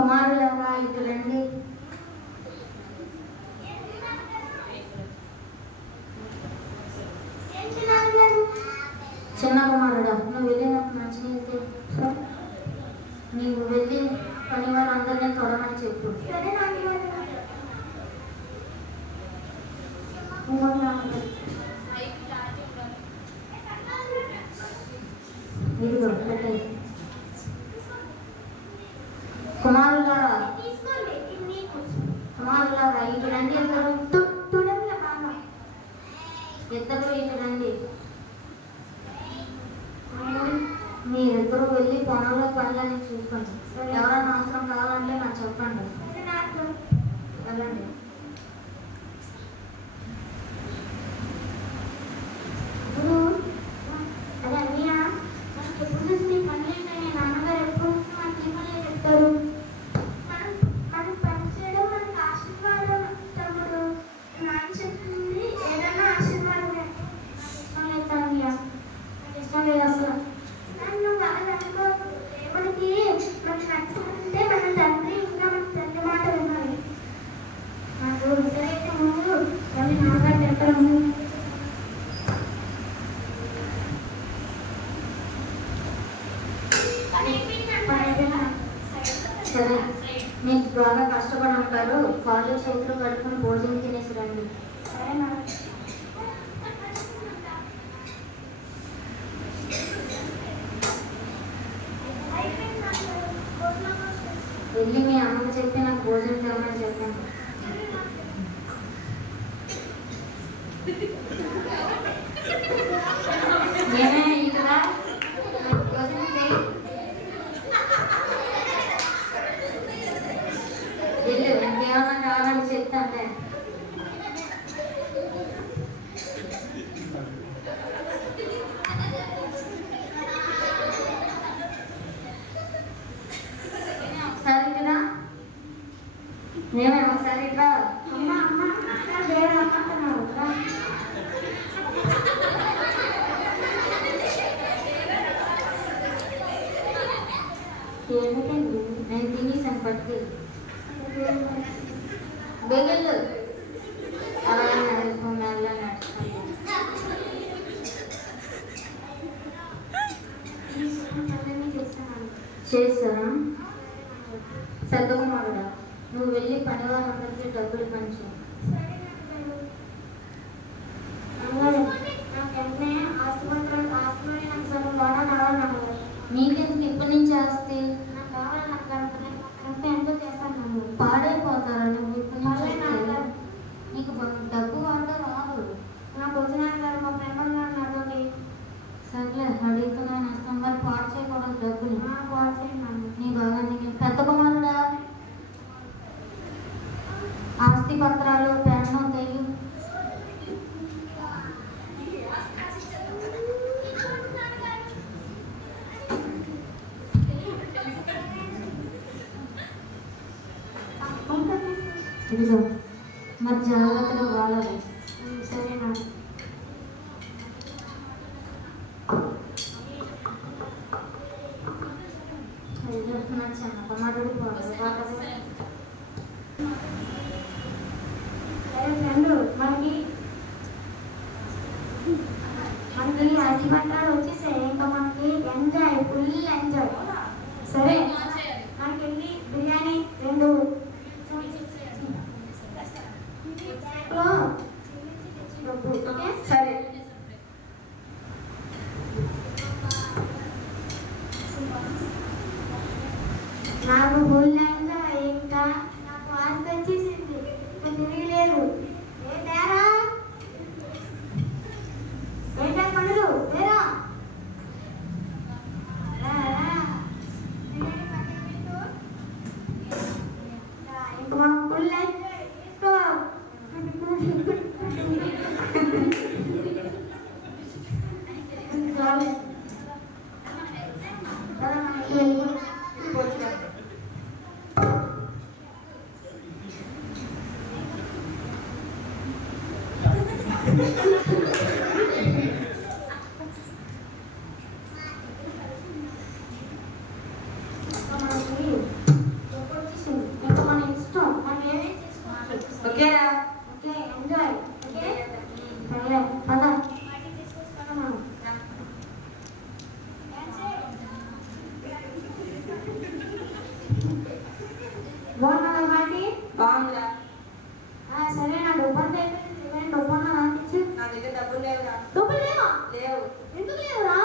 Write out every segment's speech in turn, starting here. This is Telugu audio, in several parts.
కుమారులారా ఇటు రండి. చిన్న కుమారుడా, నువ్వు వెళ్ళి నాకు మంచినీళ్ళు నీవు వెళ్ళి పనివారు అందరినీ తొడమని చెప్పు. కుమారులారా ఇటు రండి. ఇద్దరు ఇటు రండి. మీరిద్దరూ వెళ్ళి పొలంలో పనులని చూసుకోండి. ఎవరైనా అవసరం కావాలంటే నాకు చెప్పండి. వెళ్ళండి. అదే అన్నయ్య, మనకి ఎప్పుడు చూసి పనులు ఏంటనే నాన్నగారు ఎప్పుడు మనకి ఏమని చెప్తారు. మనం పని చేయడం మనకి ఆశీర్వాదం. తమ్ముడు నాన్న చెప్తుంది ఏదన్నా ఆశీర్వాదమే. ఇష్టం లేదు అన్నయ్య, నాకు ఇష్టం లేదు అసలు. నన్ను బాగా అనుకోకు. మనకి నచ్చుకుంటే మన తండ్రి ఇంకా మన తండ్రి మాట వినాలి. నాకు విసరైతే ముందు మళ్ళీ నాన్నగారు చెప్పడము. సరే, మీకు బాగా కష్టపడి ఉంటారు. కాళ్ళు చేతులు కట్టుకుని భోజనం తినేసి రండి. సరేనా? వెళ్ళి మీ అమ్మకి చెప్పి నాకు భోజనం తినమని చెప్పండి. నేనే ఇక్కడ భోజనం చేయి. వెళ్ళు, ఇంకేమన్నా కావాలని చెప్తాను. ఒకసారి ఇట్లా మేమే ఒకసారి ఇట్లా అమ్మ అమ్మ వేరే అమ్మంటున్నారు. ఎందుకండి నేను తినేసాను పట్టుకు బెగళ్ళు అలా చేస్తారా? పెద్ద కుమారుడా, నువ్వు వెళ్ళి పనివారందరికీ డబ్బులు పంచు. మీకెందుకు ఇప్పటి నుంచి ఆస్తి? ఎంతో చేస్తాను. పాడైపోతారా నువ్వు ఇప్పటి నుంచి? నీకు డబ్బు వాడటం రాదు. నాకు వచ్చిన మా ప్రేమగా అడగండి. సర్లే అడుగుతున్నాను. ఇస్తాం. మరి పాడు చేయకూడదు డబ్బులు. పాడు చేయండి నీ బాగా. పెద్ద కుమారుడా, ఆస్తి పత్రాలు పెన్ను తెలు. ఇదిగో మరి జాగ్రత్తగా వాడాలి. సరేనా? చిన్న కుమారుడు మనకి అన్ని పట్టాలు వచ్చేసాయి. ఇంకా మనకి ఎంజాయ్, ఫుల్ ఎంజాయ్. సరే, మనకి వెళ్ళి బిర్యానీ 2 సరే. నాకు ఫుల్ ఎంజాయ్. ఇంకా నాకు ఆస్తి వచ్చేసింది. ఇంకా తిరగలేదు. ఏంటారా ఏంటా పనులు లేరా? ఇంకా మాకు ఫుల్ ఎంజాయ్. తీసుకో. ఓకేరా? Okay enjoy. ఓకే సరే పద తీసుకొస్తాను. బాగున్నా పార్టీ? బాగుందిరా. సరే నా డబ్బు అంతా అయిపోయింది. డబ్బు అన్నా రానిచ్చు. నా దగ్గర డబ్బులు లేవురా. డబ్బులు లేవా? లేవు. ఎందుకు లేవురా?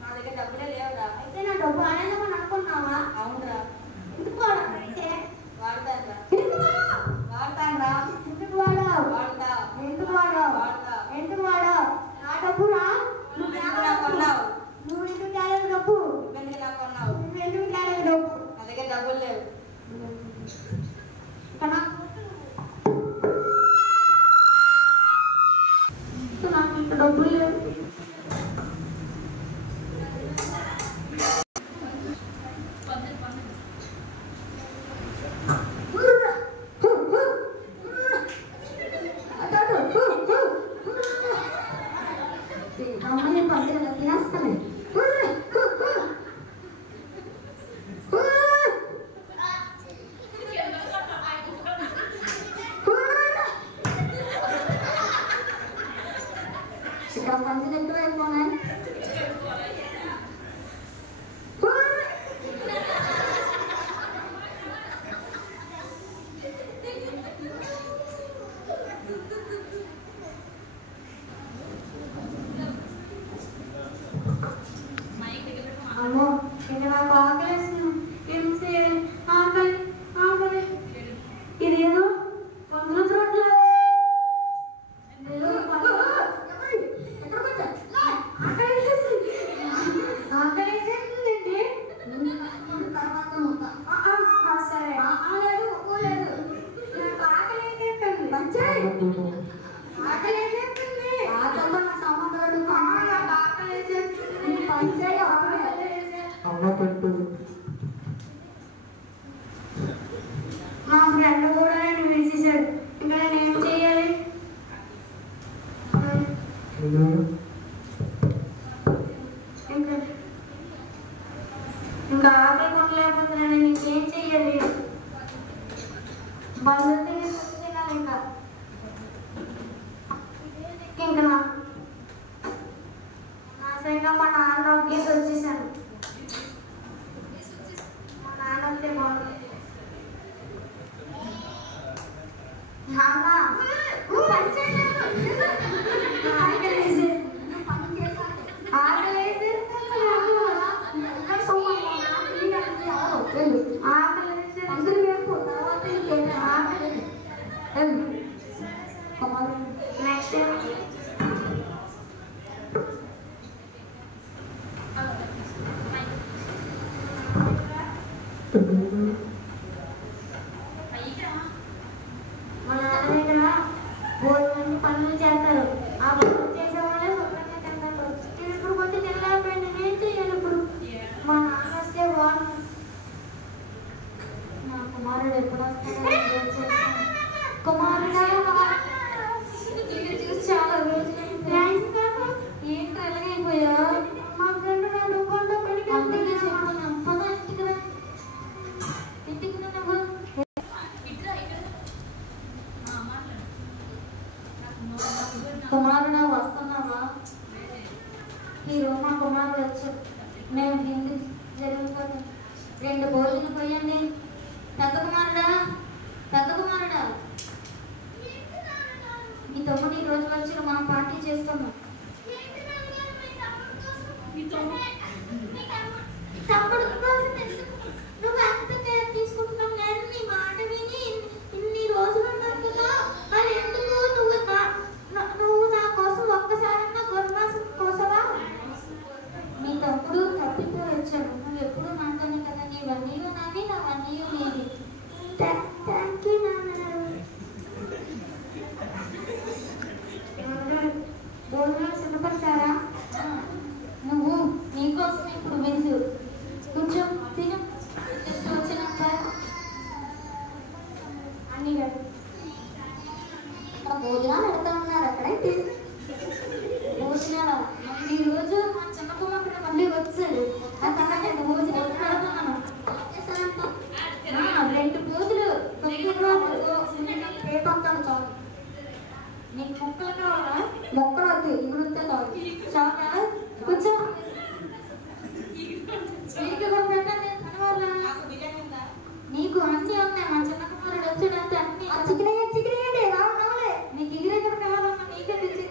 నా దగ్గర డబ్బులే లేవురా. అయితే నా డబ్బు ఆనందమని అనుకున్నావా? అవునురా. ఎందుకు వాడైతే వాడతానురా. ఎందుకు వాడతానురా. ఎందుకు వాడావు? వాడతా. ఎందుకు వాడావు? వాడతా. ఎందుకు వాడావు? నా డబ్బురా? నువ్వు ఎందుకు నాకు కొన్నావు? నువ్వు ఎందుకు తేలేదు డబ్బు? నువ్వు ఎందుకు నాకు కొన్నావు? నువ్వు ఎందుకు తేలేదు డబ్బు? నా దగ్గర డబ్బులు లేవు. నాకు ఇంకా డబ్బులు లేవు. అమ్మాయి పండుగ తినేస్తాను. ఇక్కడ పంచి దగ్గర అయిపోయినాయి. అమ్మో ఇక నాకు ఆకలేస్తుంది. ఆకలి ఆకలి ఇదేదో పందుల చోట్ల సరే లేదు ఒప్పుకోలేదు. నాకు ఆకలి ఆకలి ఆకలితో నా సంబంధాలు నాకు ఆకలి పంచాయి మా ఫ్రెండ్ కూడా నన్ను పిలిచేశాడు. ఇంకా నేను ఏం చెయ్యాలి? ఇంకా ఆకలి కొనలేకపోతే నేను ఇంకేం చెయ్యాలి? బంధువులు తినాలి. ఇంకా నా సైడ్లో మా నాన్న ఒకేసి వచ్చేసాను. మా నాన్న వస్తే బాగుంది. నాన్న నెక్స్ట్ మా నాన్న దగ్గర భోజనం పనులు చేస్తారు. ఆ పనులు చేసే వాళ్ళే శుభ్రంగా తింటారు. నేను ఇప్పుడు కొంచెం తినలేకపోయింది. నేను ఏం చెయ్యాలి ఇప్పుడు? మా నాన్న వస్తే బాగుంది. నా కుమారుడు ఎప్పుడు వస్తాడు? కుమారుడా చూసి చాలా రోజులు ఏంటి ఎలాగైపోయా? మా ఫ్రెండ్ నా డబ్బు పెడికి అందుకే చెప్పాను. పద ఇంటికి రా. ఇంటికి నువ్వు కుమారుడా వస్తున్నావా? ఈరోజు మా కుమారుడు వచ్చాడు. మేము హిందీ జరిగిపోతాం. 2 భోజనం పోయండి. పెద్ద కుమారుడా మీ తమ్ముడు ఈ రోజు వచ్చి మనం పార్టీ చేస్తున్నాం. తమ్ముడు నువ్వు ఎంత కేర్ తీసుకుంటున్నావు? నేను నీ మాట విని ఇన్ని రోజులు ఉన్నట్టుగా మరి ఎందుకు నువ్వు నా కోసం ఒక్కసారన్నా గొర్రెమాసం కోసవా? మీ తమ్ముడు తప్పిపోయి వచ్చాడు. నువ్వు ఎప్పుడు నాతోనే కదా. నీవన్నీ నావి, నావన్నీ నీవి. థ్యాంక్ యూ నాన్నగారు. భోజనాలు సిద్ధపడతారా? నువ్వు నీకు ఇగురుతే కాదు చావా కూర్చో నీకు కూడా పెట్టాను నేను కనవాళ్ళ నీకు అన్నీ ఉన్నాయి మా చిన్న కుమారుడు వచ్చాడంటే అన్ని చికెన్ రావులే నీకు ఎగిరే కూడా కావాలన్నా నీకే తెచ్చిన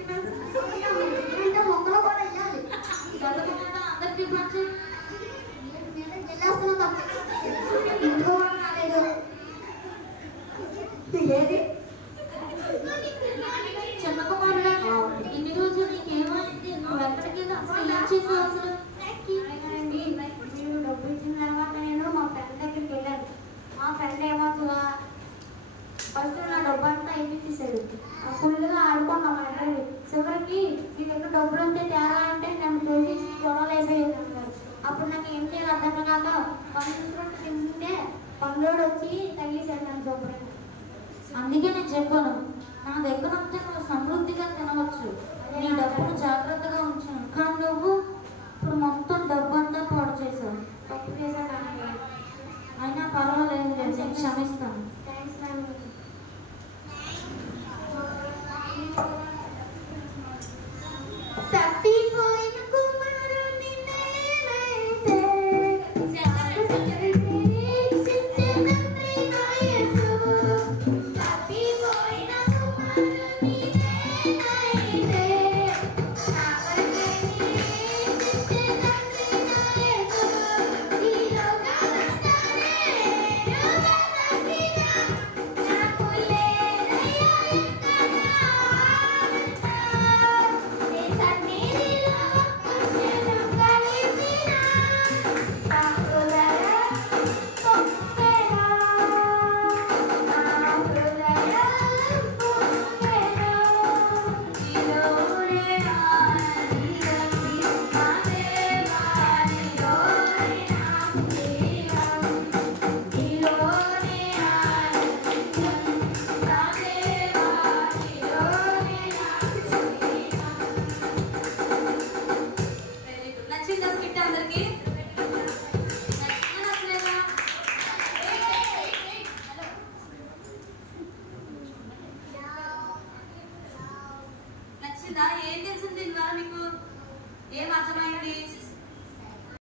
మొక్కలు కూడా ఇవ్వాలి చదువుకున్నా అందరికీ పంచి వెళ్ళేస్తున్నా ఇంట్లో రాలేదు ఏది చిన్న కుమారుడు ఇన్ని రోజులు నీకు ఏమైంది నువ్వు ఎక్కడికి అసలు ఏం చేసావు అసలు మీరు డబ్బు ఇచ్చిన తర్వాత నేను మా ఫ్రెండ్ దగ్గరికి వెళ్ళాను మా ఫ్రెండ్ ఏమవుతుందా ఫస్ట్ నా డబ్బు అంతా అయిపోయించేసాడు ఫుల్గా ఆడుకున్నాం అంటే చివరికి మీ దగ్గర డబ్బులు ఉంటే తేడా అంటే నన్ను చూసి గొడవలు అయిపోయేది అన్నారు అప్పుడు నాకు ఏం చేయాలి అర్థం కాక పండు తింటే పండుగ వచ్చి తగిలేసాడు నన్ను శుభ్రంగా అందుకే నేను చెప్పాను నా దగ్గర ఉంటే నువ్వు సమృద్ధిగా తినవచ్చు నీ డబ్బును జాగ్రత్తగా ఉంచాను కానీ నువ్వు ఇప్పుడు మొత్తం డబ్బు